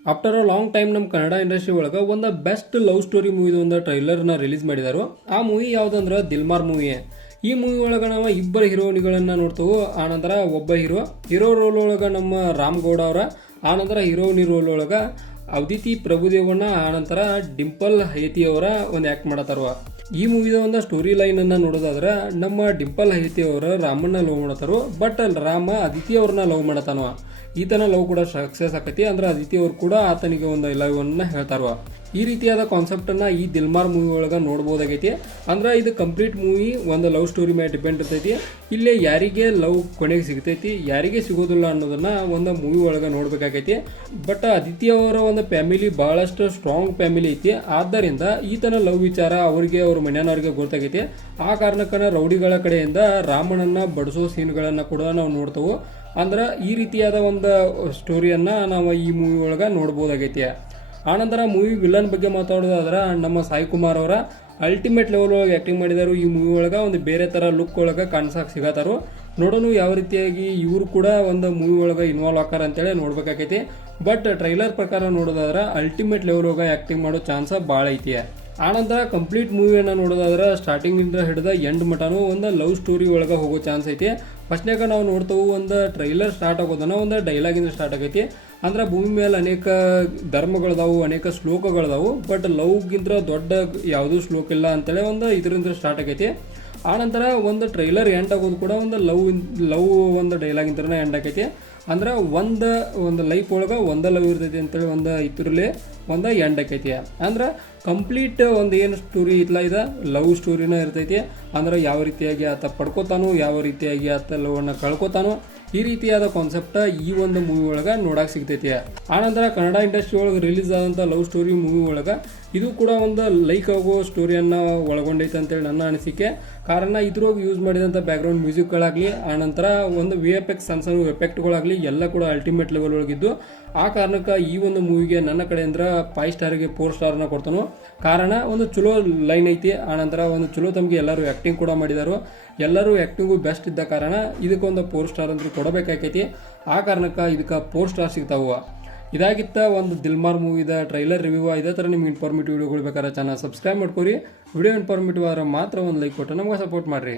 After a long time ನಮ್ಮ Kannada industry ಒಳಗೆ ಒಂದು ಬೆಸ್ಟ್ ಲವ್ ಸ್ಟೋರಿ ಮೂವಿದ ಒಂದು ಟ್ರೈಲರ್ನ ರಿಲೀಸ್ ಮಾಡಿದಾರು. ಆ ಮೂವಿ ಯಾವುದಂದ್ರೆ ದಿಲ್ಮಾರ್ ಮೂವಿ. ಈ ಮೂವಿ ಒಳಗೆ ನಾವು ಇಬ್ಬರು ಹೀರೋಯಿನ್ಗಳನ್ನ ನೋಡ್ತೇವೆ. ಆನಂತರ ಒಬ್ಬ ಹೀರೋ ರೋಲ್ ಒಳಗೆ ನಮ್ಮ ರಾಮ್ ಗೌಡ ಅವರ, ಆನಂತರ ಹೀರೋಯಿನಿ ರೋಲ್ ಒಳಗೆ ಅದಿತಿ ಪ್ರಭುದೇವಣ್ಣ, ಆನಂತರ ಡಿಂಪಲ್ ಹೈತಿ ಅವರ ಒಂದು ಆ್ಯಕ್ಟ್ ಮಾಡತ್ತಾರ. ಈ ಮೂವಿದ ಒಂದು ಸ್ಟೋರಿ ಲೈನ್ ಅನ್ನ ನೋಡೋದಾದ್ರೆ ನಮ್ಮ ಡಿಂಪಲ್ ಹೈತಿ ಅವರ ರಾಮನ್ನ ಲವ್ ಮಾಡತಾರು, ಬಟ್ ರಾಮ ಅದಿತಿ ಅವ್ರನ್ನ ಲವ್ ಮಾಡತಾನವ. ಈತನ ಲವ್ ಕೂಡ ಸಕ್ಸಸ್ ಆಕತಿ. ಅಂದ್ರೆ ಅದಿತಿ ಅವ್ರು ಕೂಡ ಆತನಿಗೆ ಒಂದು ಲವ್ ಅನ್ನ ಹೇಳ್ತಾರ. ಈ ರೀತಿಯಾದ ಕಾನ್ಸೆಪ್ಟ್ ಅನ್ನ ಈ ದಿಲ್ಮಾರ್ ಮೂವಿ ಒಳಗೆ ನೋಡ್ಬೋದಾಗೈತಿ. ಅಂದ್ರೆ ಇದು ಕಂಪ್ಲೀಟ್ ಮೂವಿ ಒಂದು ಲವ್ ಸ್ಟೋರಿ ಮೇಲೆ ಡಿಪೆಂಡ್ ಇರ್ತೈತಿ. ಇಲ್ಲಿ ಯಾರಿಗೆ ಲವ್ ಕೊನೆಗೆ ಸಿಗ್ತೈತಿ, ಯಾರಿಗೆ ಸಿಗೋದಿಲ್ಲ ಅನ್ನೋದನ್ನ ಒಂದು ಮೂವಿ ಒಳಗೆ ನೋಡ್ಬೇಕಾಗೈತಿ. ಬಟ್ ಅದಿತಿ ಅವರ ಒಂದು ಫ್ಯಾಮಿಲಿ ಬಹಳಷ್ಟು ಸ್ಟ್ರಾಂಗ್ ಫ್ಯಾಮಿಲಿ ಐತಿ. ಆದ್ದರಿಂದ ಈತನ ಲವ್ ವಿಚಾರ ಅವರಿಗೆ ಅವ್ರ ಮನೆಯವ್ರಿಗೆ ಗೊತ್ತಾಗೈತಿ. ಆ ಕಾರಣಕ್ಕನ ರೌಡಿಗಳ ಕಡೆಯಿಂದ ರಾಮನನ್ನ ಬಡಿಸೋ ಸೀನ್ಗಳನ್ನ ಕೂಡ ನಾವು ನೋಡ್ತೇವೆ. ಅಂದ್ರೆ ಈ ರೀತಿಯಾದ ಒಂದು ಸ್ಟೋರಿಯನ್ನ ನಾವು ಈ ಮೂವಿ ಒಳಗೆ ನೋಡ್ಬೋದಾಗೈತಿ. ಆನಂತರ ಮೂವಿ ವಿಲನ್ ಬಗ್ಗೆ ಮಾತಾಡೋದಾದ್ರೆ ನಮ್ಮ ಸಾಯಿ ಕುಮಾರ್ ಅವರ ಅಲ್ಟಿಮೇಟ್ ಲೆವೆಲ್ ಒಳಗೆ ಆ್ಯಕ್ಟಿಂಗ್ ಮಾಡಿದಾರು. ಈ ಮೂವಿ ಒಳಗೆ ಒಂದು ಬೇರೆ ಥರ ಲುಕ್ ಒಳಗೆ ಕಾಣಿಸಕ್ಕೆ ಸಿಗತ್ತಾರು. ನೋಡೋಣ ಯಾವ ರೀತಿಯಾಗಿ ಇವರು ಕೂಡ ಒಂದು ಮೂವಿ ಒಳಗೆ ಇನ್ವಾಲ್ವ್ ಆಕಾರ ಅಂತೇಳಿ ನೋಡ್ಬೇಕಾಗೈತಿ. ಬಟ್ ಟ್ರೈಲರ್ ಪ್ರಕಾರ ನೋಡೋದಾದ್ರೆ ಅಲ್ಟಿಮೇಟ್ ಲೆವೆಲ್ ಒಳಗೆ ಆ್ಯಕ್ಟಿಂಗ್ ಮಾಡೋ ಚಾನ್ಸ ಭಾಳ ಐತಿ. ಆನಂತರ ಕಂಪ್ಲೀಟ್ ಮೂವಿಯನ್ನು ನೋಡೋದಾದ್ರೆ ಸ್ಟಾರ್ಟಿಂಗಿಂದ ಹಿಡಿದ ಎಂಡ್ ಮಟನೂ ಒಂದು ಲವ್ ಸ್ಟೋರಿ ಒಳಗೆ ಹೋಗೋ ಚಾನ್ಸ್ ಐತಿ. ಫಸ್ಟ್ನಾಗ ನಾವು ನೋಡ್ತೇವೆ ಒಂದು ಟ್ರೈಲರ್ ಸ್ಟಾರ್ಟ್ ಆಗೋದನ್ನ ಒಂದು ಡೈಲಾಗಿಂದ ಸ್ಟಾರ್ಟ್ ಆಗೈತಿ. ಅಂದ್ರೆ ಭೂಮಿ ಮೇಲೆ ಅನೇಕ ಧರ್ಮಗಳದಾವು, ಅನೇಕ ಶ್ಲೋಕಗಳದಾವು, ಬಟ್ ಲವ್ಗಿಂತ ದೊಡ್ಡ ಯಾವುದೂ ಶ್ಲೋಕ ಇಲ್ಲ ಅಂತೇಳಿ ಒಂದು ಇದರಿಂದ ಸ್ಟಾರ್ಟ್ ಆಗೈತಿ. ಆನಂತರ ಒಂದು ಟ್ರೈಲರ್ ಎಂಡ್ ಆಗೋದು ಕೂಡ ಒಂದು ಲವ್ ಒಂದು ಡೈಲಾಗಿಂತನೇ ಎಂಡ್ ಆಗೈತಿ. ಅಂದ್ರೆ ಒಂದು ಲೈಫ್ ಒಳಗೆ ಒಂದು ಲವ್ ಇರ್ತೈತಿ ಅಂತೇಳಿ ಒಂದು ಇದರಲ್ಲಿ ಒಂದು ಎಂಡ್ ಆಕೈತಿ. ಅಂದ್ರೆ ಕಂಪ್ಲೀಟ್ ಒಂದು ಏನು ಸ್ಟೋರಿ ಇತ್ಲ ಇದು ಲವ್ ಸ್ಟೋರಿನ ಇರ್ತೈತಿ. ಅಂದ್ರೆ ಯಾವ ರೀತಿಯಾಗಿ ಆತ ಪಡ್ಕೋತಾನೋ, ಯಾವ ರೀತಿಯಾಗಿ ಆತ ಲವ್ನ ಕಳ್ಕೊತಾನೋ, ಈ ರೀತಿಯಾದ ಕಾನ್ಸೆಪ್ಟ್ ಈ ಒಂದು ಮೂವಿ ಒಳಗೆ ನೋಡಕ್ಕೆ ಸಿಗ್ತೈತಿ. ಆನಂತರ ಕನ್ನಡ ಇಂಡಸ್ಟ್ರಿ ಒಳಗೆ ರಿಲೀಸ್ ಆದಂಥ ಲವ್ ಸ್ಟೋರಿ ಮೂವಿ ಒಳಗೆ ಇದು ಕೂಡ ಒಂದು ಲೈಕ್ ಆಗೋ ಸ್ಟೋರಿಯನ್ನು ಒಳಗೊಂಡೈತೆ ಅಂತೇಳಿ ನನ್ನ ಅನಿಸಿಕೆ. ಕಾರಣ ಇದ್ರೊಳಗೆ ಯೂಸ್ ಮಾಡಿದಂಥ ಬ್ಯಾಕ್ಗ್ರೌಂಡ್ ಮ್ಯೂಸಿಕ್ಗಳಾಗಲಿ, ಆನಂತರ ಒಂದು VFX ಸಣ್ಣ ಎಫೆಕ್ಟ್ಗಳಾಗಲಿ ಎಲ್ಲ ಕೂಡ ಅಲ್ಟಿಮೇಟ್ ಲೆವೆಲ್ ಒಳಗಿದ್ದು. ಆ ಕಾರಣಕ್ಕೆ ಈ ಒಂದು ಮೂವಿಗೆ ನನ್ನ ಕಡೆಯಿಂದ 5 ಸ್ಟಾರಿಗೆ 4 ಸ್ಟಾರ್ನ ಕೊಡ್ತಾನು. ಕಾರಣ ಒಂದು ಚಲೋ ಲೈನ್ ಐತಿ, ಆನಂತರ ಒಂದು ಚಲೋ ತಮಗೆ ಎಲ್ಲರೂ ಆ್ಯಕ್ಟಿಂಗ್ ಕೂಡ ಮಾಡಿದಾರು. ಎಲ್ಲರೂ ಆ್ಯಕ್ಟಿಂಗು ಬೆಸ್ಟ್ ಇದ್ದ ಕಾರಣ ಇದಕ್ಕೊಂದು 4 ಸ್ಟಾರ್ ಅಂತ ಕೊಡಬೇಕಾಕೈತಿ. ಆ ಕಾರಣಕ್ಕೆ ಇದಕ್ಕೆ 4 ಸ್ಟಾರ್ ಸಿಗ್ತಾವ. ಇದಾಗಿತ್ತ ಒಂದು ದಿಲ್ಮಾರ್ ಮೂವಿದ ಟ್ರೈಲರ್ ರಿವ್ಯೂ. ಇದೇ ಥರ ನಿಮ್ಗೆ ಇನ್ಫಾರ್ಮೇಟಿವ್ ವಿಡಿಯೋಗಳು ಬೇಕಾದ್ರೆ ಚಾನಲ್ ಸಬ್ಸ್ಕ್ರೈಬ್ ಮಾಡ್ಕೊರಿ. ವಿಡಿಯೋ ಇನ್ಫಾರ್ಮೇಟಿವ್ ಆದ್ರೆ ಮಾತ್ರ ಒಂದು ಲೈಕ್ ಕೊಟ್ಟು ನಮ್ಗೆ ಸಪೋರ್ಟ್ ಮಾಡಿರಿ.